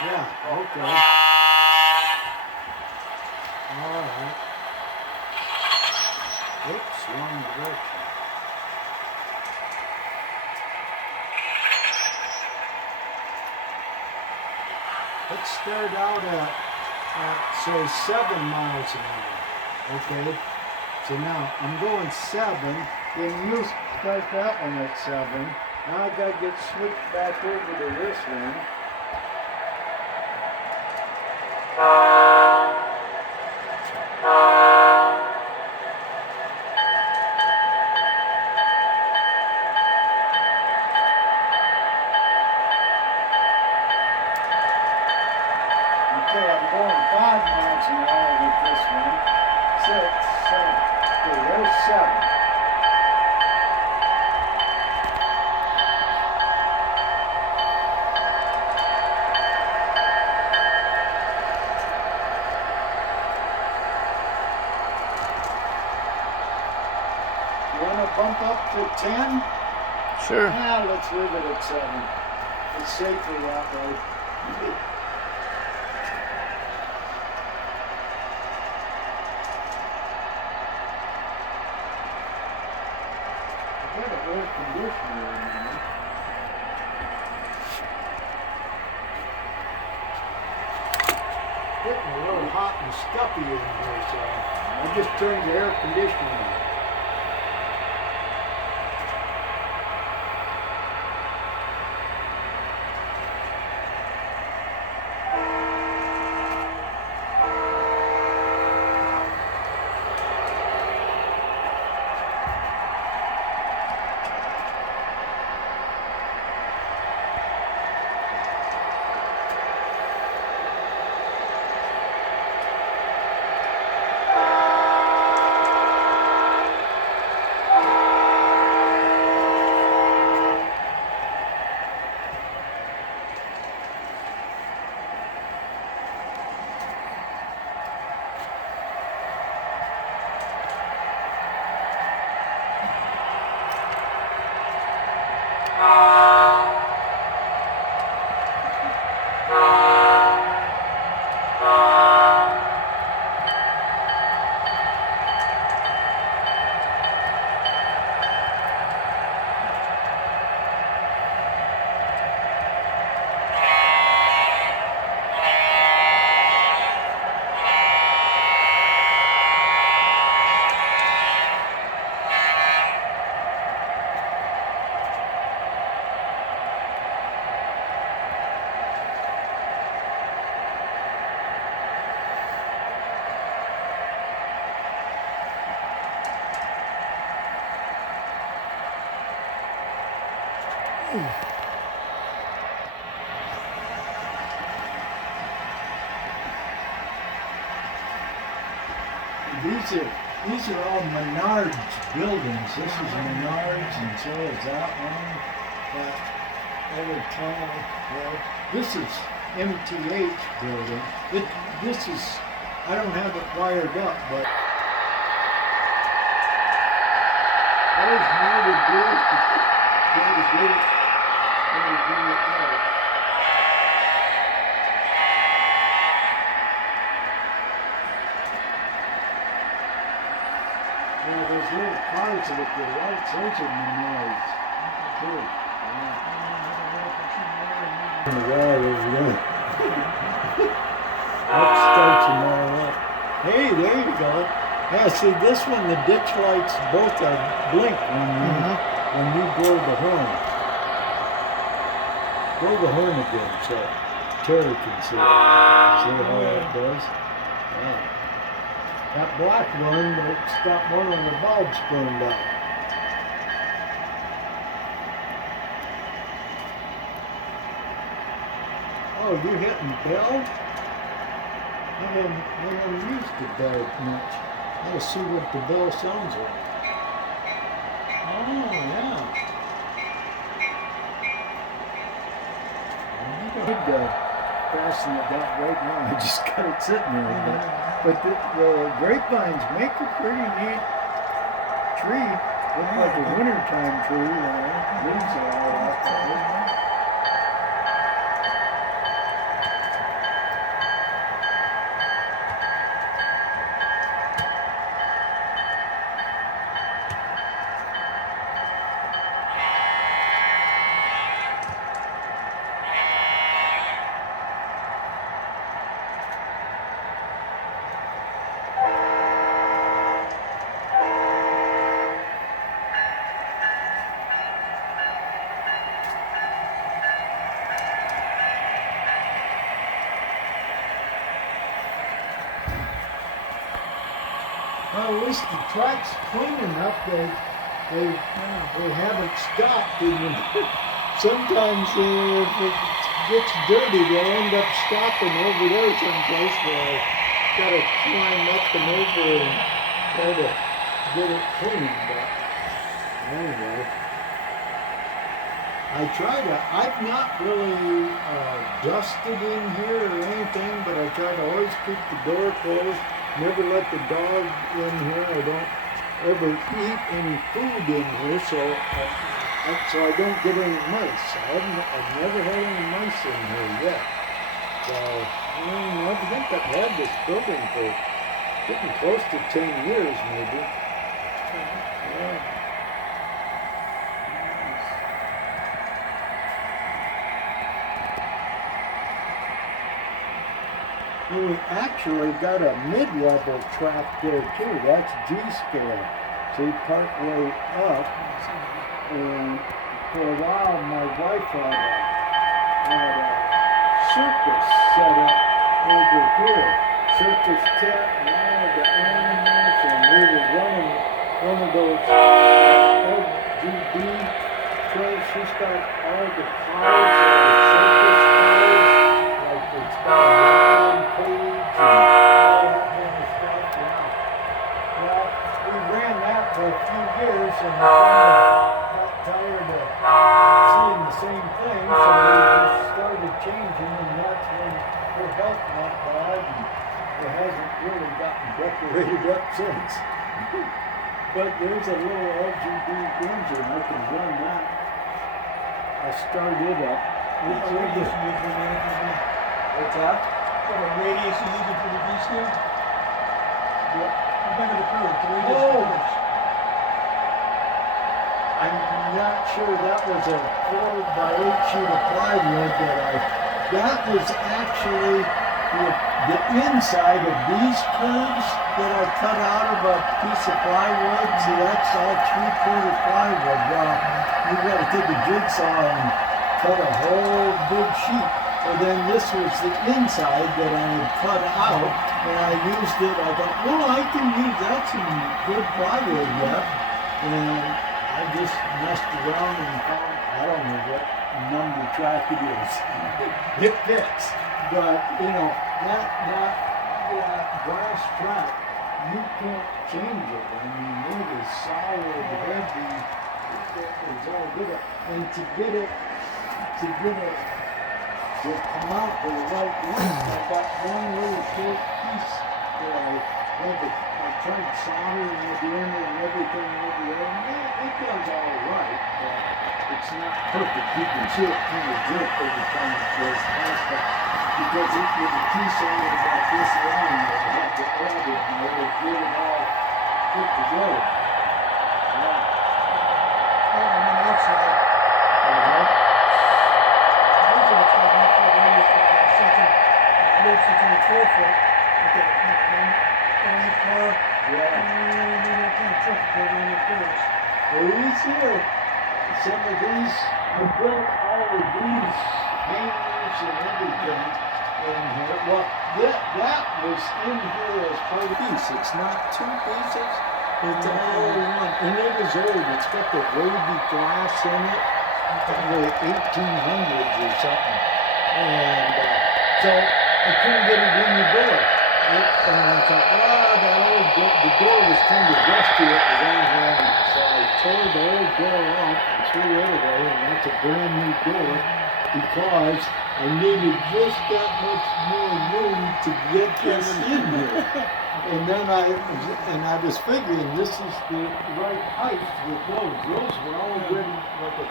Yeah, okay. All right. Oops, wrong direction. Let's start out at say 7 miles an hour. Okay. So now I'm going 7. Then you start that one at 7. Now I gotta get switched back over to this one. Okay, I'm going 5 miles an hour with this one. 6, 7. Okay, there's 7. You want to bump up to 10? Sure. Now let's leave it at 7. It's safer that way. I got an air conditioner in here. Getting a little hot and stuffy in here, so I just turned the air conditioner on. These are all Menards buildings. This is Menards, and so is that one. That other tunnel. Well, this is MTH building. This is, I don't have it wired up, but there's more to do. Got to get it. Got to do it right. Yeah, those little cars with the lights, those are Menards. Too. Yeah. The wall over there. That starts them all up. Hey, there you go. Yeah, see this one, the ditch lights both are blink when you blow the horn. Blow the horn again so Terry can see it. See how that does? Yeah. That black one, it's got one of the bulbs burned out. Oh, you hitting the bell? I haven't used the bell much. I'll see what the bell sounds like. Oh, yeah. I could fasten it that right now. I just got it sitting there. But the grapevines make a pretty neat tree. Looks like a wintertime tree, you know. Leaves are all out there. Well, at least the track's clean enough. They haven't stopped. And sometimes if it gets dirty, they'll end up stopping over there someplace where I gotta climb up and over and try to get it clean. But anyway, I've not really dusted in here or anything, but I try to always keep the door closed, never let the dog in here. I don't ever eat any food in here, so I don't get any mice. I've never had any mice in here yet. So, I think I've had this building for getting close to 10 years, maybe. Yeah. We actually got a mid-level track there too. That's G-scale. See, part way up. And for a while, my wife had a circus set up over here. Circus tent and all the animals, and we were running one of those LGB trails. She's got all the cars, circus cars, like it's got a page and all that kind of stuff. Yeah. Well, we ran that for a few years and got tired of seeing the same thing, so we just started changing, and that's when her health went bad, and it hasn't really gotten decorated up since. But there's a little LGB engine, I can run that. I started it up. What radius you use for the What's that? What radius you use for the D-scale? Yeah. Remember the curve, the radius Oh. of the curves. I'm not sure that was a 4x8 sheet of plywood that was actually the inside of these curves that I cut out of a piece of plywood. See, that's all 3/4 plywood. Well, you gotta take a jigsaw and cut a whole big sheet. And then this was the inside that I had cut out, and I used it. I thought, well, I can use that some good plywood yet. And I just messed around and found, I don't know what number track it is. It fits. But, that brass track, you can't change it. I mean, it is solid, heavy, it's all good. And to get it to come out the right length, I got one little short piece that I tried soldering at the end and everything over there, and it does all right, but it's not perfect. You can see it kind of drip every time it goes past that, because it was a piece only about this long that I had to add it in order to get it all put together. Yeah. Well, on the outside, Uh-huh. most of it's got one foot radius, but that section, the loop that's only 12 foot, with the car, Yeah. and then that kind of truck go around the curves. Well, he's here. Some of these, I built all of these hangers and everything in here. Well, that was in here as part of the piece. It's not two pieces, it's all one. And it is old. It's got the wavy glass in it, probably 1800s or something. And so I couldn't get it in the door. And I thought, the door was kind of rusty. It was on hand. So I tore the old door off and threw it away, and that's a brand new door because I needed just that much more room to get this in here. And then I was figuring this is the right height with those. Those were already like a